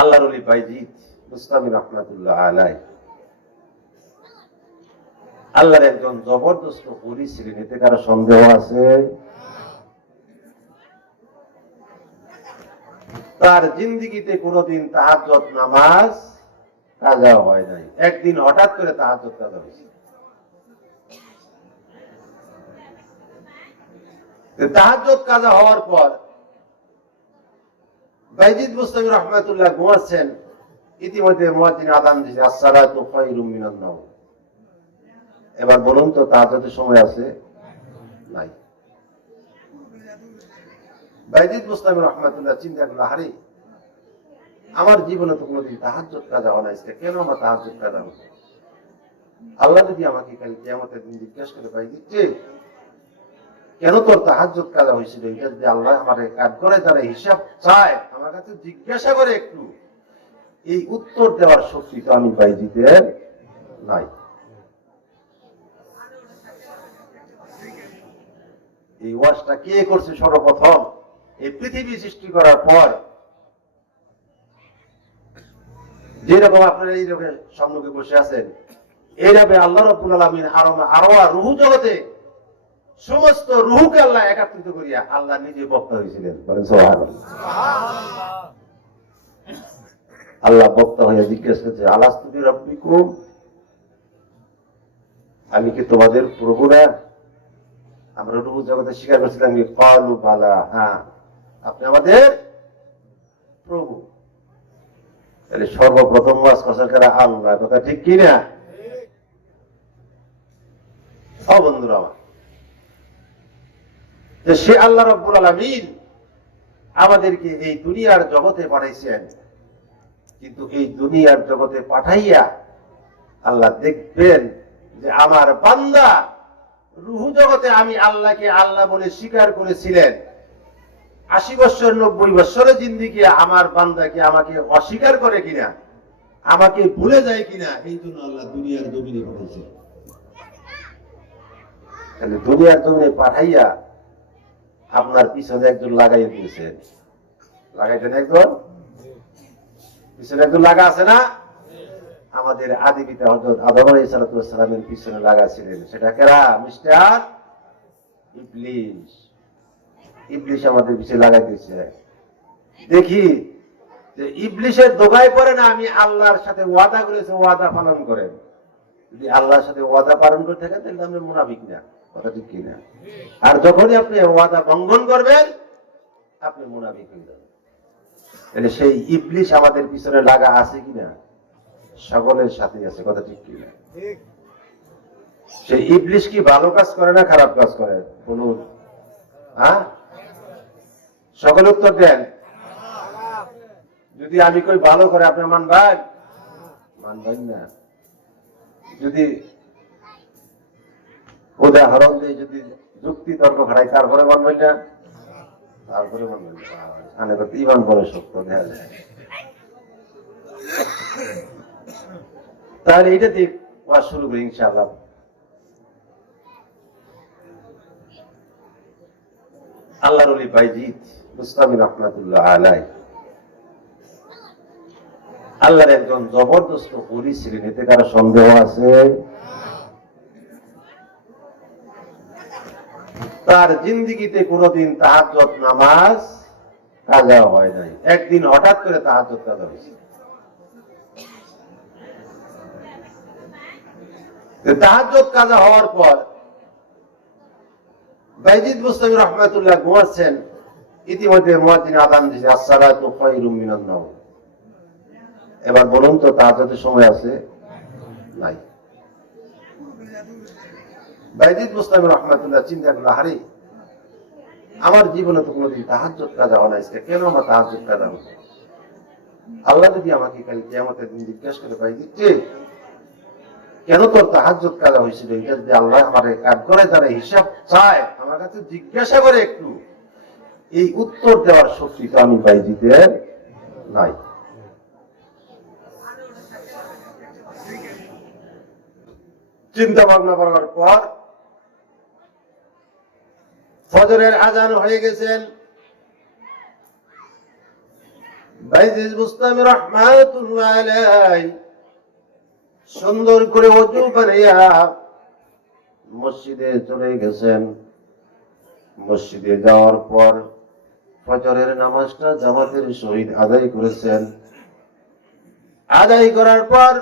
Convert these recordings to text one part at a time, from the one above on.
আল্লাহর অলি বাইজিদ মুস্তামি রহমাতুল্লাহ আলাই। আল্লাহর একজন জবরদস্ত অলি ছিলেন, এতে কারও সন্দেহ আছে? তার জিন্দিগিতে কোনোদিন তাহাজ্জত নামাজ কাজা হয় নাই। একদিন হঠাৎ করে তাহাজ্জত কাজা হয়েছে। তাহাজ্জত কাজা হওয়ার পর বাইজিদ রহমাতুল্লাহ ঘুমাচ্ছেন। ইতিমধ্যে আদান দিয়েছে এবার বলুন তো তাহাজ্জতের সময় আছে? নাই। বাইজিদ রহমাতুল্লাহ চিন্তা করল হারে আমার জীবনে তো কোনোদিন তাহাজ্জত কাজা হয় না, আজকে কেন আমার তাহাজ্জত কাজা হলো? আল্লাহ যদি আমাকে কাল দিন জিজ্ঞেস করে, বাইজিদ যে কেন তোর কাজা হয়েছিল। এটা যদি আল্লাহ আমার কাজ করে তারা হিসাব চায় আমার কাছে জিজ্ঞাসা করে একটু। এই উত্তর দেওয়ার শক্তি তো আমি বাইজিদের নাই। এই ওয়াজটা কে করছে সর্বপ্রথম? এই পৃথিবী সৃষ্টি করার পর। যেরকম আপনারা এইরকম সম্মুখে বসে আছেন এইভাবে আল্লাহ রব্বুল আলমিন আরও আরও রুহু জগতে সমস্ত রুহুকে আল্লাহ একাত্রিত করিয়া আল্লাহ নিজে বক্তা হয়েছিলেন আল্লাহ বক্তা হয়ে জিজ্ঞেস করছে আল্লাহ আলাস্তুবি রব্বিকুম আমি কি তোমাদের প্রভু না? আমরা রুহু জগতে স্বীকার করছিলাম কি কালু বালা হ্যাঁ আপনি আমাদের প্রভু। তাহলে সর্বপ্রথম ওয়াজ করছেন কারা আল্লাহ কথা ঠিক কি না ও বন্ধুরা আমার। যে সে আল্লাহ রব্বুল আলমিন আমাদেরকে এই দুনিয়ার জগতে পাঠাইছেন কিন্তু এই দুনিয়ার জগতে পাঠাইয়া আল্লাহ দেখবেন যে আমার বান্দা রুহু জগতে আমি আল্লাহকে আল্লাহ বলে স্বীকার করেছিলেন। আশি বছর, নব্বই বছরের জিন্দিগি আমার বান্দাকে আমাকে অস্বীকার করে কিনা? আমাকে ভুলে যায় কিনা? এই জন্য আল্লাহ দুনিয়ার জমিনে পাঠাইছে। দুনিয়ার জমিনে পাঠাইয়া আপনার পিছনে একজন লাগাইয়া দিয়েছেন লাগাইছেন একজন? পিছনে একজন লাগা আছে না? আমাদের আদি পিতা হজরত আদম আলাই সালামের পিছনে লাগা ছিলেন। সেটা কেরা? মিস্টার ইবলিশ ইবলিশ আমাদের পিছনে লাগাই দিয়েছে। দেখি, যে ইবলিশের দোগায় পড়ে না, আমি আল্লাহর সাথে ওয়াদা করেছি, ওয়াদা পালন করেন। যদি আল্লাহর সাথে ওয়াদা পালন করে থাকেন, তাহলে আপনি মুনাফিক না। কথা ঠিক কিনা? আর যখনই আপনি ওয়াদা ভঙ্গন করবেন আপনি মুনাফিক হয়ে যাবেন। তাহলে সেই ইবলিশ আমাদের পিছনে লাগা আছে কিনা? সকলের সাথে আছে কথা ঠিক কিনা? সেই ইবলিশ কি ভালো কাজ করে না খারাপ কাজ করে? বলুন হ্যাঁ? সকলে উত্তর দেন। যদি আমি কই ভালো করে আপনি মানবেন? মানবেন না। যদি উদাহরণ দিয়ে যদি যুক্তি তর্ক খাড়াই তারপরে মানবেন না তারপরে ইমান বলে সত্য দেখা যায়। তাহলে এটা দিয়ে শুরু করি আল্লাহর অলি বাইজিদ মুস্তামি রহমাতুল্লাহ আলাই। আল্লাহর একজন জবরদস্ত অলি ছিলেন, এতে কারও সন্দেহ আছে? তার জিন্দিগিতে কোনোদিন তাহাজ্জত নামাজ কাজা হয় নাই। একদিন হঠাৎ করে তাহাজ্জত কাজা হয়েছে। তাহাজ্জত কাজা হওয়ার পর বাইজিদ মুস্তামি রহমাতুল্লাহ ঘুমাচ্ছেন। ইতিমধ্যে মুয়াজ্জিন আদান দিয়েছে আসসালাতু খায়রুম মিনান নাওম। এবার বলুন তো তাহাজ্জতের সময় আছে? নাই। বাইজিদ মুস্তামি রহমাতুল্লাহ, চিন্তা করল হারে আমার জীবনে তো কোনোদিন তাহাজ্জত কাজা হয় না কেন আমার তাহাজ্জত কাজা হলো আল্লাহ যদি আমাকে কাল কিয়ামতের দিন জিজ্ঞেস করে বাইজিদ যে, কেন তোর তাহাজ্জত কাজা হয়েছিল? এটা যদি আল্লাহ আমার কাজ করে তারা হিসাব চায়, আমার কাছে জিজ্ঞাসা করে একটু। এই উত্তর দেওয়ার শক্তি তো আমি বাইজিদের নাই। চিন্তা ভাবনা করার পর ফজরের আজান হয়ে গেছেন। সুন্দর করে অজু বানাইয়া মসজিদে চলে গেছেন। মসজিদে যাওয়ার পর ফজরের নামাজটা জামাতের শহীদ আদায় করেছেন। আদায় করার পর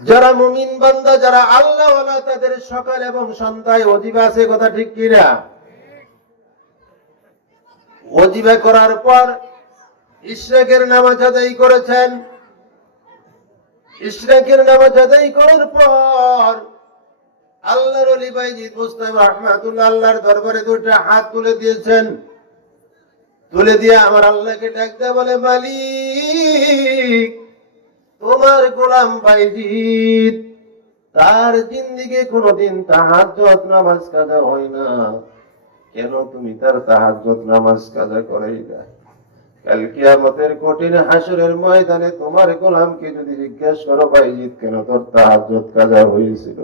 যারা মুমিন বান্দা, যারা আল্লাহ তাদের সকাল এবং সন্ধ্যায় অজিবা আছে, কথা ঠিক কিনা? অজিবা করার পর ইশরাকের নামাজ আদায় করেছেন। ইশরাকের নামাজ আদায় করার পর আল্লাহর অলি বাইজিদ আল্লাহর দরবারে দুইটা হাত তুলে দিয়েছেন। তুলে দিয়ে আমার আল্লাহকে ডাক দেয়া বলে, মালিক তোমার গোলাম বাইজিদ তার জিন্দিগে কোনোদিন তাহাজ্জত নামাজ, কাজা হয় না। কেন তুমি তার তাহাজ্জত নামাজ, কাজা করাই না? কঠিন ময়দানে তোমার গোলামকে যদি জিজ্ঞাসা করো কেন তোর কাজা হয়েছিল?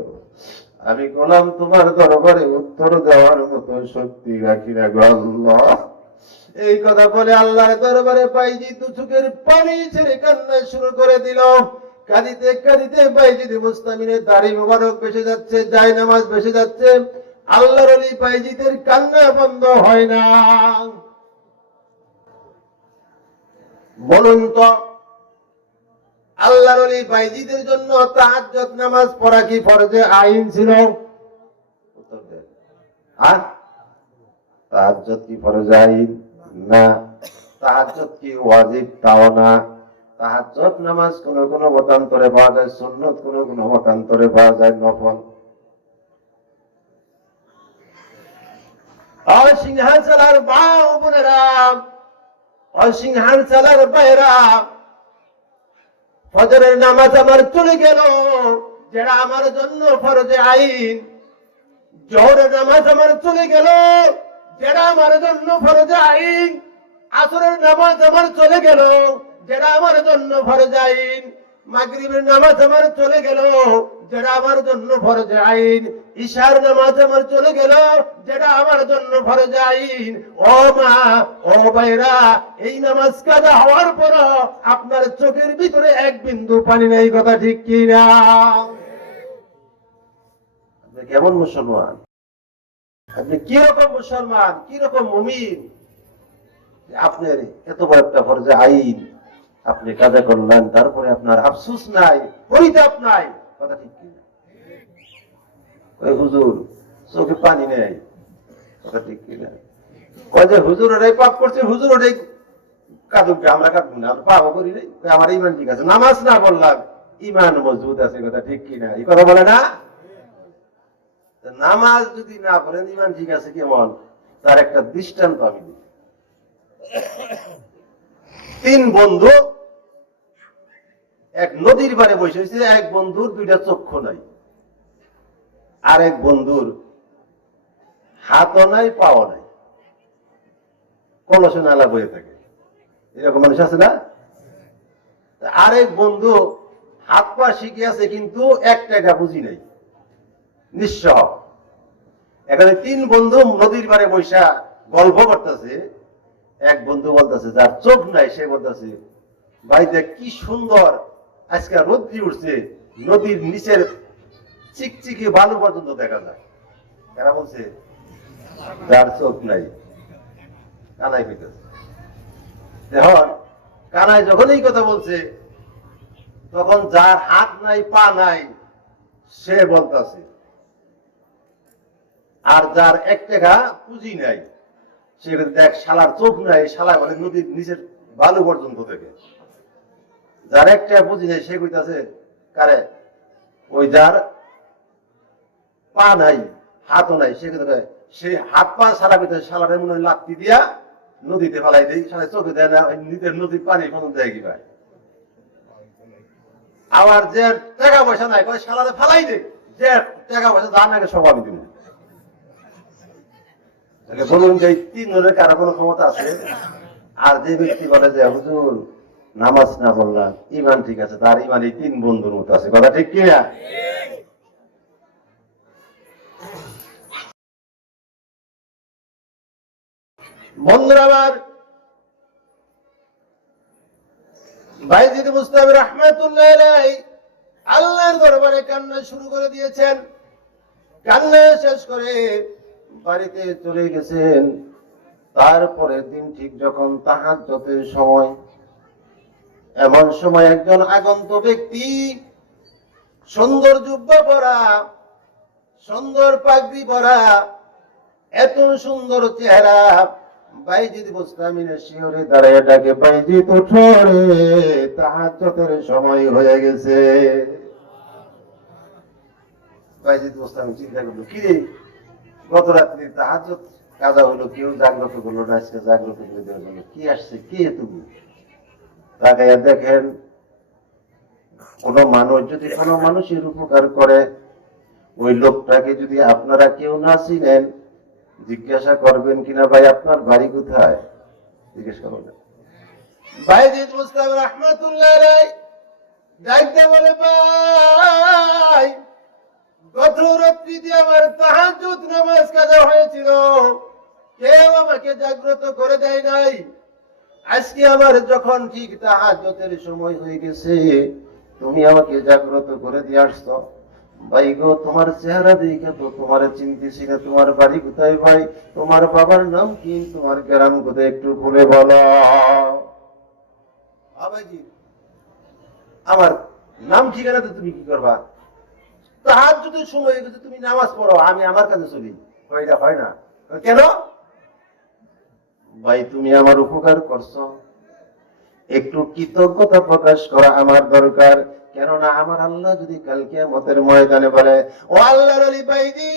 আমি গোলাম তোমার দরবারে উত্তর দেওয়ার মতো শক্তি রাখি না গো আল্লাহ। এই কথা বলে আল্লাহর দরবারে বাইজি দু চোখের পানি ছেড়ে কান্না শুরু করে দিল। কাঁদিতে কাঁদিতে বাইজিদ মুস্তামিনের দাড়ি মোবারক বেসে যাচ্ছে জায় নামাজ বেসে যাচ্ছে। আল্লাহর অলি বাইজিদের কান্না বন্ধ হয় না। বলুন তো, আল্লাহর অলি বাইজিদের জন্য তাহাজ্জত নামাজ পড়া কি ফরজে আইন ছিল। আর তাহাজ্জত কি ফরজ আইন? না তাহাজ্জত কি ওয়াজিব? তাও না। তাহাজ্জত নামাজ কোন কোন মতান্তরে পাওয়া যায়, সুন্নত কোন কোন মতান্তরে পাওয়া যায়, নফল। যেটা আমার জন্য ফরজে আইন, জোহরের নামাজ আমার চলে গেল। যেটা আমার জন্য ফরজে আইন, আসরের নামাজ আমার চলে গেল। যেটা আমার জন্য ফরজে আইন, মাগরিবের নামাজ আমার চলে গেল। যেটা আমার জন্য ফরজে আইন, ঈশার নামাজ আমার চলে গেল। যেটা আমার জন্য ফরজে আইন, ও মা, ও ভাইরা, এই নামাজ কাজা হওয়ার পর আপনার চোখের ভিতরে এক বিন্দু পানি নেই, কথা ঠিক কি না কেমন মুসলমান? আপনি মুসলমান মুমিন? আপনার এত বড় একটা ফরজে আইন, আপনি করলেন, তারপরে আপনার আফসুস নাই, পরিতাপ নাই, কথা ঠিক কি না? ওই হুজুর, চোখে পানি নেই, কথা ঠিক কি না? কয় যে হুজুর ওটাই পাপ করছে, হুজুর ওটাই আমরা কাঁদবো আমরা করি আমার ইমান ঠিক আছে, নামাজ না বললাম ইমান মজবুত আছে, কথা ঠিক কি না? এই কথা বলে না? নামাজ যদি না পড়েন, ইমান ঠিক আছে কেমন তার একটা দৃষ্টান্ত আমি দিই। তিন বন্ধু, এক নদীর পারে বসে হয়েছে এক বন্ধুর দুইটা চক্ষু নাই। আর এক বন্ধুর হাতও নাই, পাও নাই। কলসে নালা বয়ে থাকে। এরকম মানুষ আছে না? আরেক বন্ধু হাত পা শিখে আছে, কিন্তু এক টাকা বুঝি নাই। নিঃস্ব। এখানে তিন বন্ধু নদীর পারে বৈশা গল্প করতেছে। এক বন্ধু বলতেছে, যার চোখ নাই, সে বলতেছে দেখ কি সুন্দর আজকে রোদ্রি উঠছে, নদীর নিচের চিকচিকি বালু পর্যন্ত দেখা যায়। এরা বলছে, যার চোখ নাই কানাই পেতেছে এখন কানাই যখন এই কথা বলছে, তখন যার হাত নাই, পা নাই, সে বলতাছে আর যার এক টাকা পুঁজি নাই, সে দেখ শালার চোখ নাই, শালা বলে নদীর নিচের বালু পর্যন্ত থেকে। যার এক টাকা পুঁজি নাই, সে কইতাছে, কারে, ওই যার পা নাই, হাতও নাই, সে কথা সে হাত পা সারা পেতে শালারে মনে হয় লাত্তি দিয়া নদীতে ফেলাই দেয় সারা চোখে দেয় না নিজের নদীর পানি কোনো দেয় কি ভাই? আবার যে টাকা পয়সা নাই, কয়, শালারে ফেলাই দে, যে টাকা পয়সা দান আগে সব আমি বলুন যে এই তিন জনের কারও কোনো ক্ষমতা আছে। আর যে ব্যক্তি বলে যে, হুজুর, নামাজ না ইমান ঠিক আছে, তার ইমান এই তিন বন্ধুর মতো আছে। কথা ঠিক কি না বন্ধুরা আল্লাহর দরবারে কান্না শুরু করে দিয়েছেন। কান্না শেষ করে বাড়িতে চলে গেছেন, তারপরের দিন ঠিক যখন তাহার যতের সময়, এমন সময় একজন আগন্ত ব্যক্তি সুন্দর জুব্বা পরা, সুন্দর পাগড়ি পরা, এত সুন্দর চেহারা, বাইজিদ মুস্তামিনের শিহরে দাঁড়ায় ডাকে, বাইজিদ উঠো রে তাহাজ্জতের সময় হয়ে গেছে। বাইজিদ মুস্তামিন চিন্তা করল, কি রে? গত রাত্রি তাহাজ্জত কাজা হলো কেউ, জাগ্রত করল না আজকে জাগ্রত করে দেওয়া গেল কি আসছে? কে তুমি? তাকাইয়া দেখেন, কোন মানুষ যদি কোনো মানুষের উপকার করে, ওই লোকটাকে যদি আপনারা কেউ না চিনেন, জিজ্ঞাসা করবেন কিনা, ভাই, আপনার বাড়ি কোথায়? জিজ্ঞেস করবেন। বাইজিদ মুস্তাফ রহমাতুল্লাহ বলে, ভাই আমাকে জাগ্রত করে দেয় নাই। আজকে আমার যখন ঠিক সময় হয়ে গেছে, তুমি আমাকে জাগ্রত করে দিয়ে ভাই গো, তোমার চেহারা দেখে তো তোমার চিনতেছি না তোমার বাড়ি কোথায় ভাই? তোমার বাবার নাম কি? তোমার গ্রাম কোথায়? একটু খুলে বলো। আমার নাম ঠিকানা তো তুমি কি করবা? তাহার যদি সময় যদি তুমি নামাজ পড়ো, আমি আমার কাছে চলি কয়টা হয় না। কেন? ভাই, তুমি আমার উপকার করছ। একটু কৃতজ্ঞতা প্রকাশ করা আমার দরকার। কেননা আমার আল্লাহ যদি কালকে মতের ময়দানে বলে, ও আল্লাহর আলী বাইদি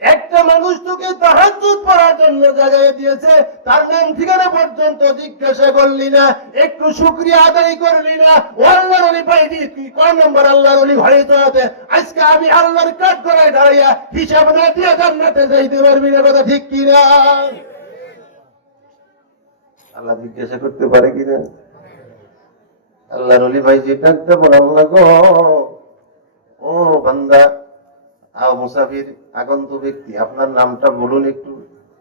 একটা মানুষ তোকে তাহাজ্জুদ পড়ার জন্য জায়গায় দিয়েছে, তার নাম ঠিকানা পর্যন্ত জিজ্ঞাসা করলি না, একটু শুকরিয়া আদায় করলি না। আল্লাহর আলী বাইদি তুই কোন নম্বর আল্লাহর আলী ঘরে তো আছে? আজকে আমি আল্লাহর কাঠ করায় দাঁড়াইয়া হিসাব না দিয়ে জান্নাতে যাইতে পারবি না কথা ঠিক কিনা? আল্লাহ জিজ্ঞাসা করতে পারে কিনা? আল্লাহ রলি ভাই যে ডাকতে বল আল্লাহ গো, ও বান্দা মুসাফির আগন্ত ব্যক্তি। আপনার নামটা বলুন একটু।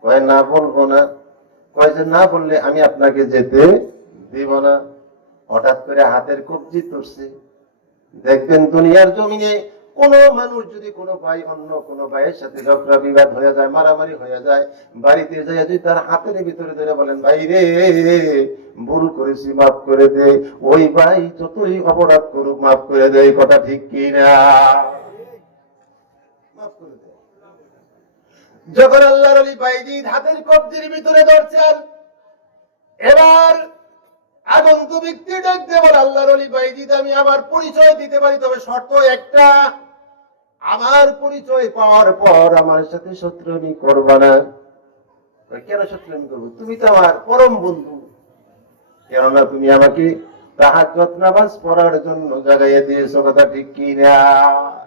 কয়, না বলব না। কয় যে, না বললে আমি আপনাকে যেতে দেব না। হঠাৎ করে হাতের কবজি দেখবেন দুনিয়ার জমিনে কোন মানুষ যদি কোনো ভাই, অন্য কোনো ভাইয়ের সাথে ঝগড়া, বিবাদ হয়ে যায়, মারামারি হয়ে যায়, বাড়িতে যায়, যদি তার হাতের ভিতরে ধরে বলেন, ভাই রে, ভুল করেছি, মাফ করে দে। ওই ভাই যতই অপরাধ করুক, মাফ করে দে। এই কথা ঠিক কি যখন আল্লাহর আলী ভাইজি হাতের কবজির ভিতরে ধরছেন এবার আগন্ত ব্যক্তি ডাকতে আল্লাহর অলি বাইজিদ আমি আমার পরিচয় দিতে পারি তবে শর্ত একটা। আমার পরিচয় পাওয়ার পর আমার সাথে না। কেন শত্রুমি করব? তুমি তো আমার পরম বন্ধু। কেননা তুমি আমাকে তাহাজ্জত নামাজ পড়ার জন্য জাগাইয়া দিয়েছ কথা ঠিক কি না কই,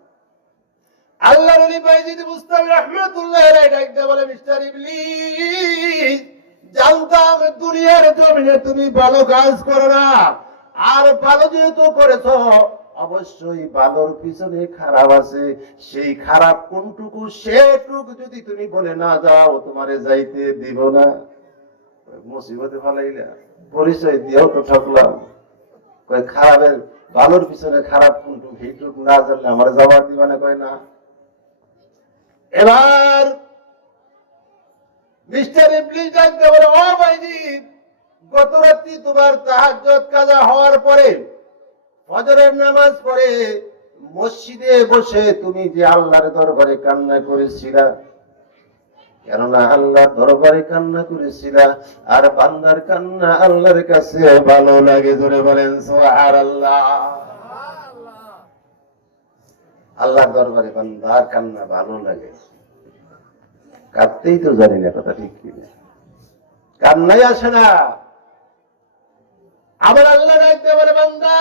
আল্লাহ মুস্তাফি রহমাতুল্লাহ ডাকতে বলে, মিস্টার জানতাম দুনিয়ার জমিনে তুমি ভালো কাজ করো না। আর ভালো যেহেতু অবশ্যই ভালোর পিছনে খারাপ আছে। সেই খারাপ কোনটুকু সেটুকু যদি তুমি বলে না যাও, তোমারে যাইতে দিব না। মুসিবতে ফলাইলা, পরিচয় দিয়েও তো ঠকলাম। খারাপের, ভালোর পিছনে খারাপ কোনটুকু, সেইটুকু না জানলে আমার জবাব দিবা না? কয়, না। এবার মিস্টার ইবলিস ডাকতে বলে, ও ভাইজি গত রাত্রি তোমার তাহাজ্জুদ কাজা হওয়ার পরে ফজরের নামাজ পড়ে মসজিদে বসে তুমি যে আল্লাহর দরবারে কান্না করেছিলা? কেননা আল্লাহ দরবারে কান্না করেছিলা, আর বান্দার কান্না আল্লাহর কাছে ভালো লাগে ধরে বলেন সোহার আল্লাহ আল্লাহর দরবারে বান্দার কান্না ভালো লাগে। কাঁদতেই তো জানি না কথা ঠিক কিনা। কান্নাই আসে না। আবার আল্লাহ ডাকতে বলে, বান্দা,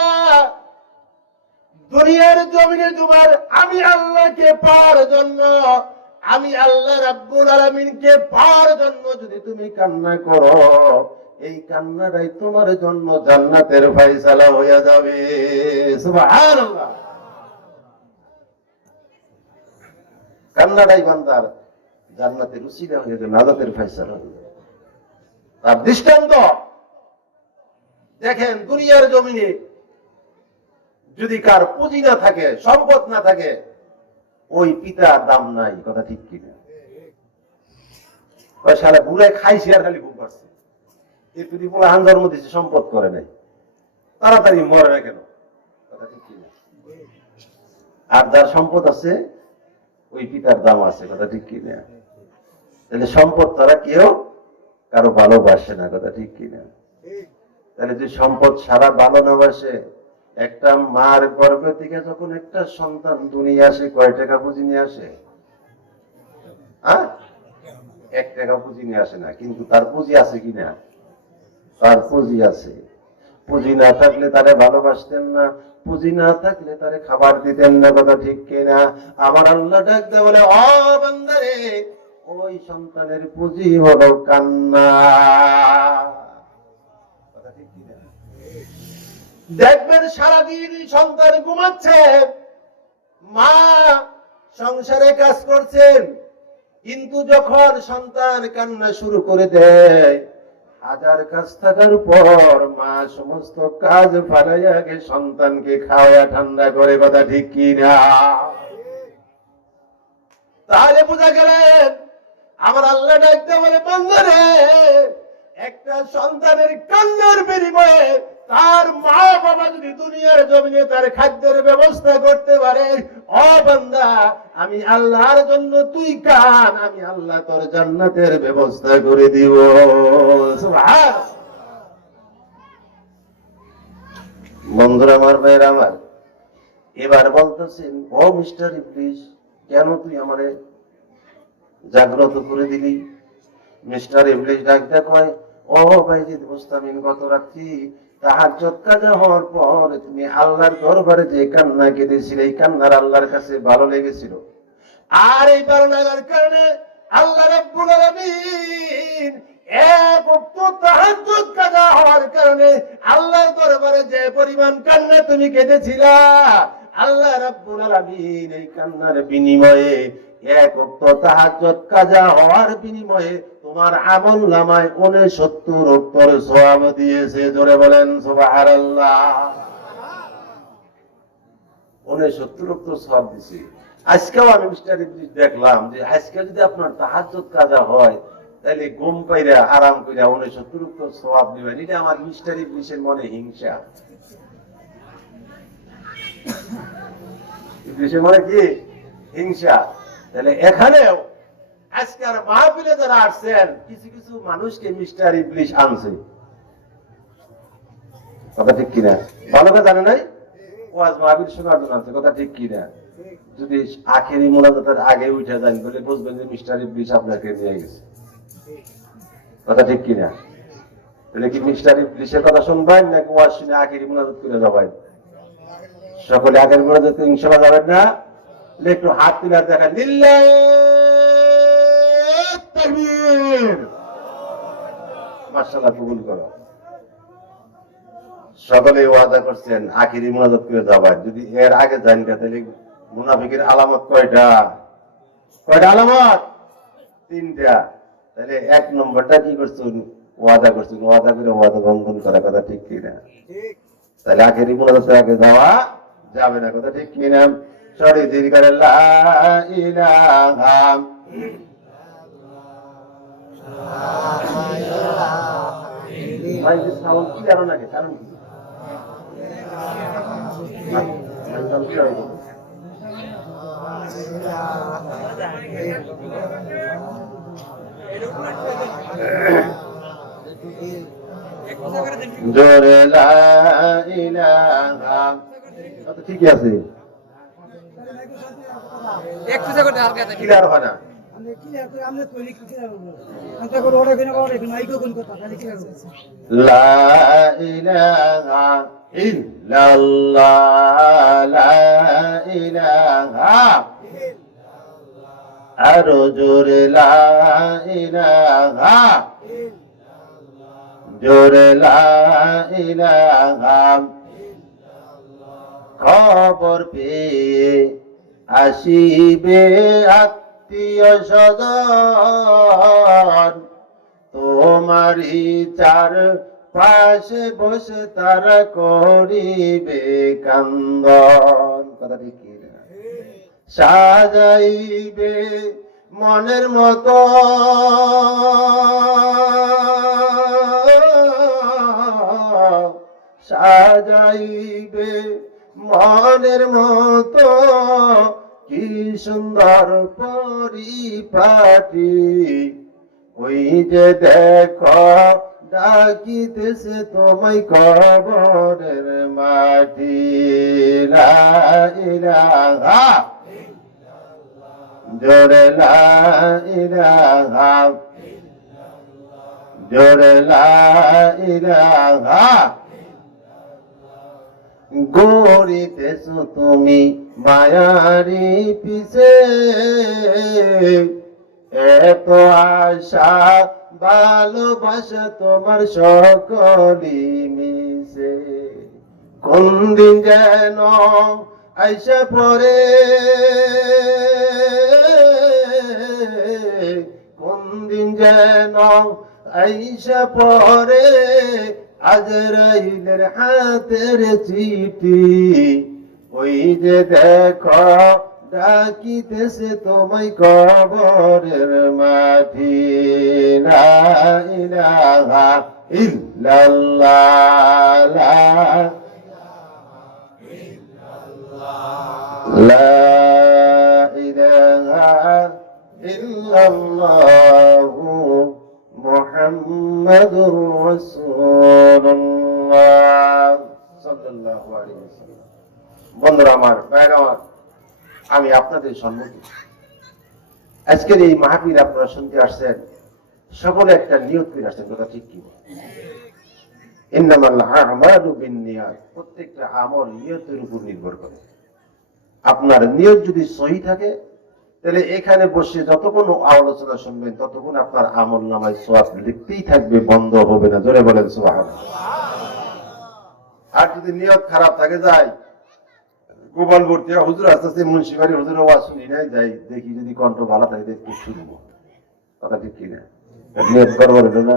দুনিয়ার জমিনে তোমার আমি আল্লাহকে পাওয়ার জন্য, আমি আল্লাহ রাব্বুল আলামিনকে পাওয়ার জন্য যদি তুমি কান্না করো, এই কান্নাটাই তোমার জন্য জান্নাতের ফয়সালা হয়ে যাবে। সুবহানাল্লাহ। কান্নাটাই বান্দার জান্নাতের উসিলা হয়ে যাবে নাজাতের যাবে তার দৃষ্টান্ত, দেখেন দুনিয়ার জমিনে যদি কার পুঁজি না থাকে, সম্পদ না থাকে, ওই পিতার দাম নাই, কথা ঠিক কিনা? সারা বুড়ে খাইছে আর খালি ঘুম পাচ্ছে। এ যদি হান জন্ম দিচ্ছে সম্পদ করে নাই, তাড়াতাড়ি মরে না কেন? কথা ঠিক কিনা? আর যার সম্পদ আছে ওই পিতার দাম আছে, কথা ঠিক কিনা তাহলে সম্পদ তারা কেউ কারও ভালোবাসে না, কথা ঠিক কিনা তাহলে যে সম্পদ সারা ভালো না বাসে একটা মার গর্ভ থেকে যখন একটা সন্তান দুনিয়া আসে, কয় টাকা পুঁজি নিয়ে আসে? এক টাকা পুঁজি নিয়ে আসে না, কিন্তু তার পুঁজি আছে কিনা তার পুঁজি আছে। পুঁজি না থাকলে তারে ভালোবাসতেন না, পুঁজি না থাকলে তারে খাবার দিতেন না, কথা ঠিক কিনা? আমার আল্লাহ ডাকতে বলে অ ওই সন্তানের পুঁজি হলো কান্না। দেখবেন সারাদিন সন্তান ঘুমাচ্ছে, মা সংসারে কাজ করছেন, কিন্তু যখন সন্তান কান্না শুরু করে দেয় হাজার কাজ থাকার পর মা সমস্ত কাজ ফালাইয়া আগে সন্তানকে খাওয়া ঠান্ডা করে, কথা ঠিক কিনা তাহলে বোঝা গেলেন আমার আল্লাহ ডাকতে বলে বন্ধরে একটা সন্তানের কান্নার বিনিময়ে তার মা বাবা যদি দুনিয়ার জমিনে তার খাদ্যের ব্যবস্থা করতে পারে, ও বান্দা, আমি আল্লাহর জন্য তুই কান আমি আল্লাহ তোর জান্নাতের ব্যবস্থা করে দিব। বন্ধুরা, আমার ভাইয়ের, আমার, এবার বলতেছেন, ও মিস্টার ইবলিশ কেন তুই আমারে জাগ্রত করে দিলি? মিস্টার ইবলিশ ডাক কয়, ও বাইজিদ মুস্তামিন গত রাত্রি তাহাজ্জুদ কাজা হওয়ার পর তুমি আল্লাহর দরবারে যে কান্না কেঁদেছিলে, এই কান্নার আল্লাহর কাছে ভালো লেগেছিল। আর এই ভালো লাগার কারণে আল্লাহ রাব্বুল আলামিন এক তাহাজ্জুদ কাজা হওয়ার কারণে আল্লাহর দরবারে যে পরিমাণ কান্না তুমি কেঁদেছিলা, আল্লাহ রাব্বুল আলামিন এই কান্নার বিনিময়ে এক কাজা হওয়ার বিনিময়ে তোমার আমল নামায় সত্তর দিয়েছে। জোরে বলেন সত্তর দিছে আজকেও আমি মিস্টার দেখলাম যে আজকে যদি আপনার তাহাজ্জুদ কাজা হয়, তাহলে ঘুম পাইরা, আরাম কইরা উনে সত্তর উত্তর সওয়াব দিবেন। এটা আমার মিস্টার ইবলিসের মনে হিংসা। ইবলিসের মনে কি? হিংসা। তাহলে এখানেও আজকের মাহফিলে যারা আসছেন, কিছু কিছু মানুষকে মিস্টার ইবলিশ আনছে। কথা ঠিক কিনা? ভালো করে জানে নাই? ওয়াজ শোনার জন্য আনছে, কথা ঠিক কিনা? যদি আখেরি মোনাজাতের আগে উঠে যান বলে বুঝবেন যে মিস্টার ইবলিশ আপনাকে নিয়ে গেছে। কথা ঠিক কিনা? তাহলে কি মিস্টার ইবলিশের কথা শুনবেন, নাকি ওয়াজ শুনে আখেরি মোনাজাত করে যাবেন? সকলে আগের মোনাজাত করে ইনশাআল্লাহ যাবেন না? একটু হাত তুলে দেখা কবুল করো। সকলে ওয়াদা করছেন আখিরি মুনাজাত করে যাবেন যদি এর আগে যান তাহলে মুনাফিকের আলামত কয়টা? কয়টা আলামত? তিনটা। তাহলে এক নম্বরটা কি করছেন? ওয়াদা করছেন। ওয়াদা করে ওয়াদা ভঙ্গন করা কথা ঠিক কিনা? তাহলে আখেরি মুনাজাতের আগে যাওয়া যাবে না কথা ঠিক কিনা? সরি দীর্ঘ লা ইলাহা ভাই যে সাউন্ড কি কারণ আগে কারণ কি? জোরে লা আচ্ছা, ঠিকই আছে একটু সেকেন্ড হালকা থাকে ক্লিয়ার হয় না। করে করি করে লা ইলাহা ইল্লাল্লাহ লা ইলাহা আরও জোরে লা ইলাহা জোরে লা ইলাহা খবর পেয়ে আসিবে আত্মীয় স্বজন। তোমারই চার পাশে বসে তারা করিবে কান্দন। কথা ঠিক? সাজাইবে মনের মতো। সাজাইবে মনের মতো। কি সুন্দর পরিপাটি। ওই যে দেখো, ডাকিতেছে তোমায় কবরের মাটি। ইলাহা জোরে ইলাহা জোরে ইলাহা। গড়িতেছ তুমি মায়ারি পিছে এত আশা, ভালোবাসা তোমার সকলি মিশে কোন দিন যেন আইসা পরে কোন দিন যেন আইসা পরে আজরাইলের হাতের চিঠি ওই যে দেখো ডাকিতেছে তোমায় কবরের মাটি লা ইলাহা ইল্লাল্লাহ লা لا إله إلا الله محمد رسول الله صلى الله عليه وسلم বন্ধুরা আমার ভাইরা আমার আমি আপনাদের সম্মুখে আজকের এই মাহফিল আপনারা শুনতে আসছেন, সকলে একটা নিয়ত করে আসছেন, কথা ঠিক কি প্রত্যেকটা আমল নিয়তের উপর নির্ভর করে। আপনার নিয়ত যদি সহি থাকে, তাহলে এখানে বসে যতক্ষণ আলোচনা শুনবেন, ততক্ষণ আপনার আমল নামায় সোয়াব লিখতেই থাকবে, বন্ধ হবে না। জোরে বলেন সোহাব আর যদি নিয়ত খারাপ থাকে যায় গোপাল ভর্তি হুজুর আস্তে আস্তে মুন্সিবাড়ি হুজুর আওয়াজ শুনি নাই, যাই দেখি যদি কণ্ঠ ভালো থাকে শুনব। কথা ঠিক কিনা? নেট করব না?